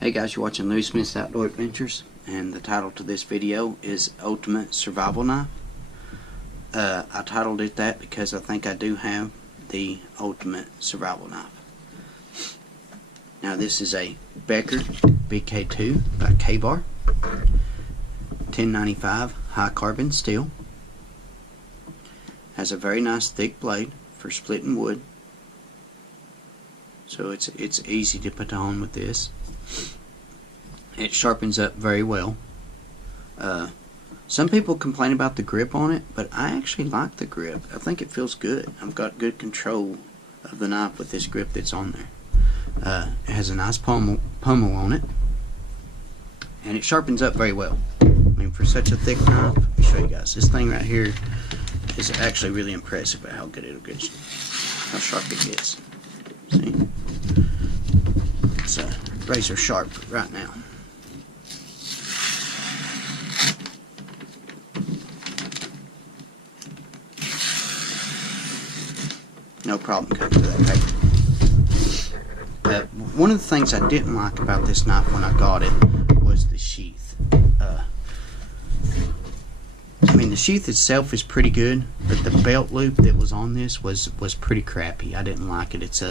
Hey guys, you're watching Louis Smith's Outdoor Adventures, and the title to this video is Ultimate Survival Knife. I titled it that because I think I do have the Ultimate Survival Knife. Now this is a Becker BK2 by Ka-Bar, 1095 high carbon steel. Has a very nice thick blade for splitting wood, so it's easy to put on with this. It sharpens up very well. Some people complain about the grip on it, but I actually like the grip. I think it feels good. I've got good control of the knife with this grip that's on there. It has a nice pommel on it, and it sharpens up very well. I mean, for such a thick knife, let me show you guys. This thing right here is actually really impressive at how good it'll get you, how sharp it gets. See? It's razor sharp right now. No problem cutting through that paper. One of the things I didn't like about this knife when I got it was the sheath. I mean, the sheath itself is pretty good, but the belt loop that was on this was pretty crappy. I didn't like it. It's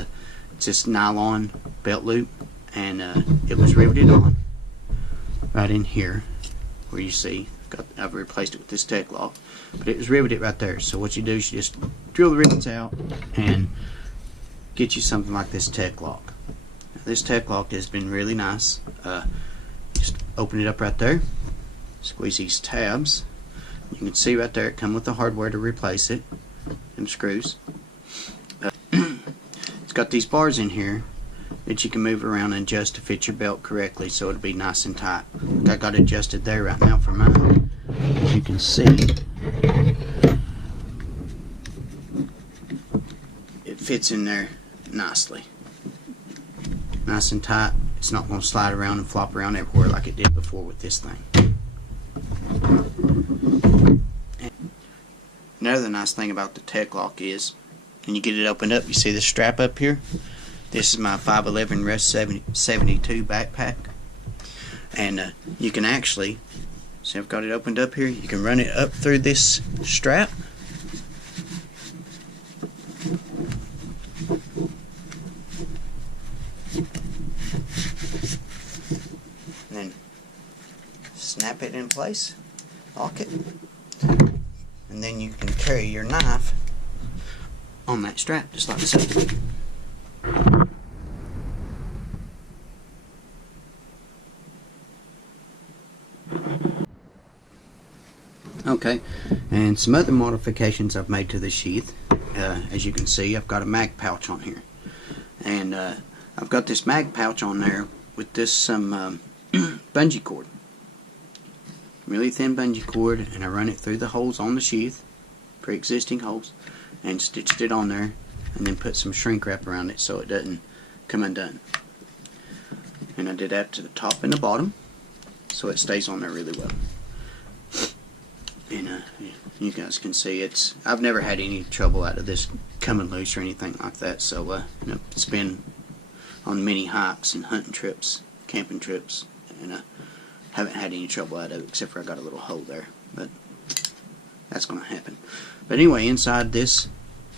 this nylon belt loop, and it was riveted on right in here where you see I've replaced it with this Tek-Lok, but it was riveted right there. So what you do is you just drill the rivets out and get you something like this Tek-Lok. This Tek-Lok has been really nice. Just open it up right there, squeeze these tabs. You can see right there it comes with the hardware to replace it, them screws. It's got these bars in here that you can move around and adjust to fit your belt correctly, so it'll be nice and tight. I got it adjusted there right now for mine. As you can see, it fits in there nicely, nice and tight. It's not going to slide around and flop around everywhere like it did before with this thing. Another nice thing about the Tek-Lok is, when you get it opened up, you see the strap up here. This is my 511 Rust 72 backpack, and you can actually see I've got it opened up here. You can run it up through this strap, and then snap it in place, lock it, and then you can carry your knife on that strap just like so. Okay, and some other modifications I've made to the sheath. As you can see, I've got a mag pouch on here, and I've got this mag pouch on there with this some bungee cord, really thin bungee cord, and I run it through the holes on the sheath, pre-existing holes, and stitched it on there, and then put some shrink wrap around it so it doesn't come undone. And I did that to the top and the bottom, so it stays on there really well. And you guys can see I've never had any trouble out of this coming loose or anything like that. So you know, it's been on many hikes and hunting trips, camping trips, and I haven't had any trouble out of it, except for I got a little hole there, but that's going to happen. But anyway, inside this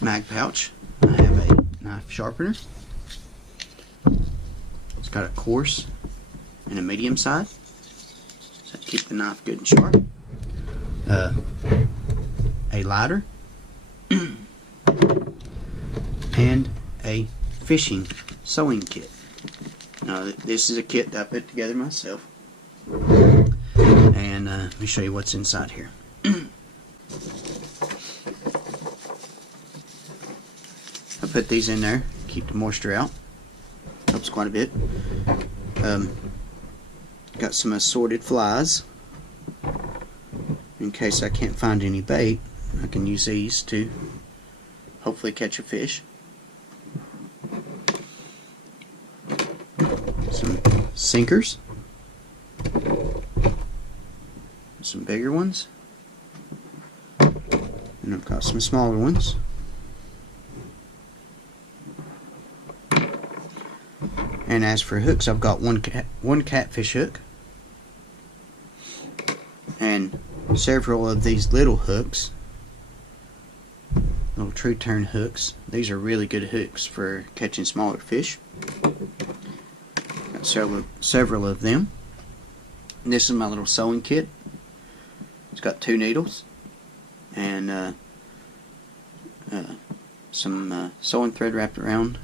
mag pouch I have a knife sharpener. It's got a coarse and a medium side, so keep the knife good and sharp. A lighter and a fishing sewing kit. Now this is a kit that I put together myself, and let me show you what's inside here. I put these in there, keep the moisture out, helps quite a bit. Got some assorted flies. In case I can't find any bait, I can use these to hopefully catch a fish. Some sinkers, some bigger ones, and I've got some smaller ones. And as for hooks, I've got one catfish hook and several of these little hooks, little true turn hooks. These are really good hooks for catching smaller fish. Got several of them. And this is my little sewing kit. It's got 2 needles and some sewing thread wrapped around.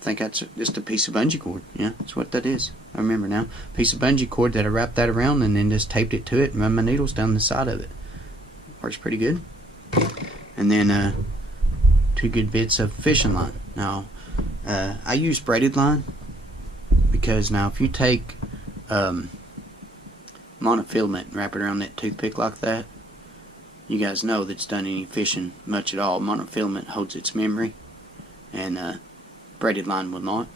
I think that's just a piece of bungee cord. Yeah, that's what that is. I remember now. Piece of bungee cord that I wrapped that around and then just taped it to it and run my needles down the side of it. Works pretty good. And then 2 good bits of fishing line. Now, I use braided line because now if you take monofilament and wrap it around that toothpick like that, you guys know that's done any fishing much at all. Monofilament holds its memory and braided line will not.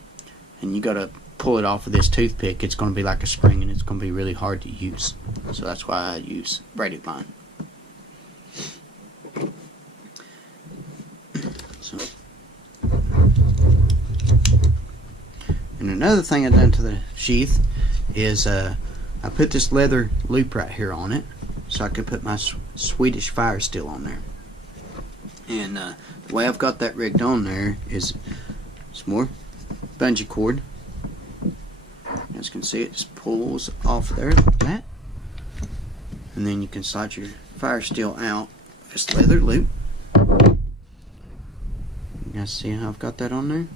And you gotta pull it off of this toothpick. It's gonna be like a spring and it's gonna be really hard to use. So that's why I use braided line. So, and another thing I've done to the sheath is I put this leather loop right here on it so I could put my Swedish fire steel on there. And the way I've got that rigged on there is some more bungee cord. As you can see, it just pulls off there like that. And then you can slide your fire steel out this leather loop. You guys see how I've got that on there?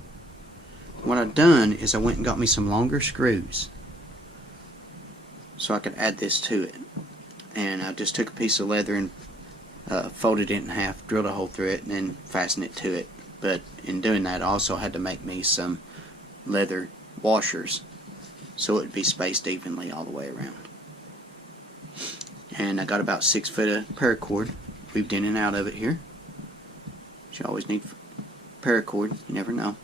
What I've done is I went and got me some longer screws so I could add this to it. And I just took a piece of leather and folded it in half, drilled a hole through it, and then fastened it to it. But in doing that, I also had to make me some leather washers so it would be spaced evenly all the way around. And I got about 6 foot of paracord weaved in and out of it here. You always need paracord, you never know.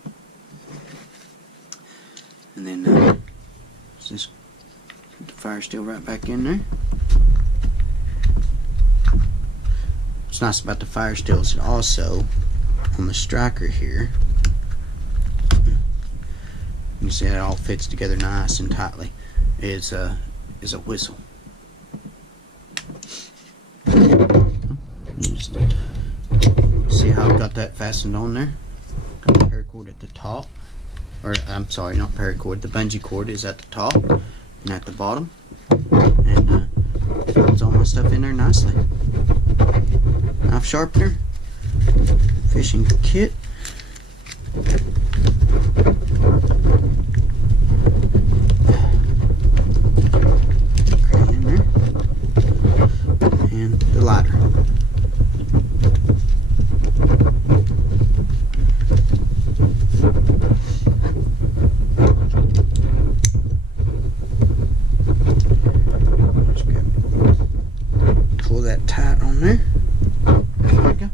And then just put the fire steel right back in there. What's nice about the fire steel is also on the striker here. You can see it all fits together nice and tightly. Is a whistle. Just see how I've got that fastened on there. Got the paracord at the top, or I'm sorry, not paracord. The bungee cord is at the top and at the bottom, and holds all my stuff in there nicely. Knife sharpener, fishing kit, in there, and the lighter. Pull that tight on there. There we go.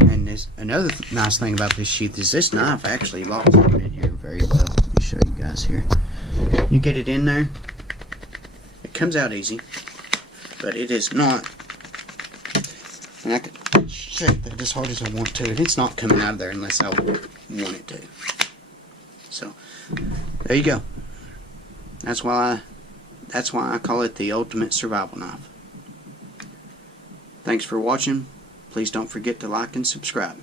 And there's another nice thing about this sheath is this knife actually locks up in here very well. Let me show you guys here. You get it in there, it comes out easy, but it is not, and I can shake that as hard as I want to, and it's not coming out of there unless I want it to. So there you go. That's why I call it the ultimate survival knife. Thanks for watching. Please don't forget to like and subscribe.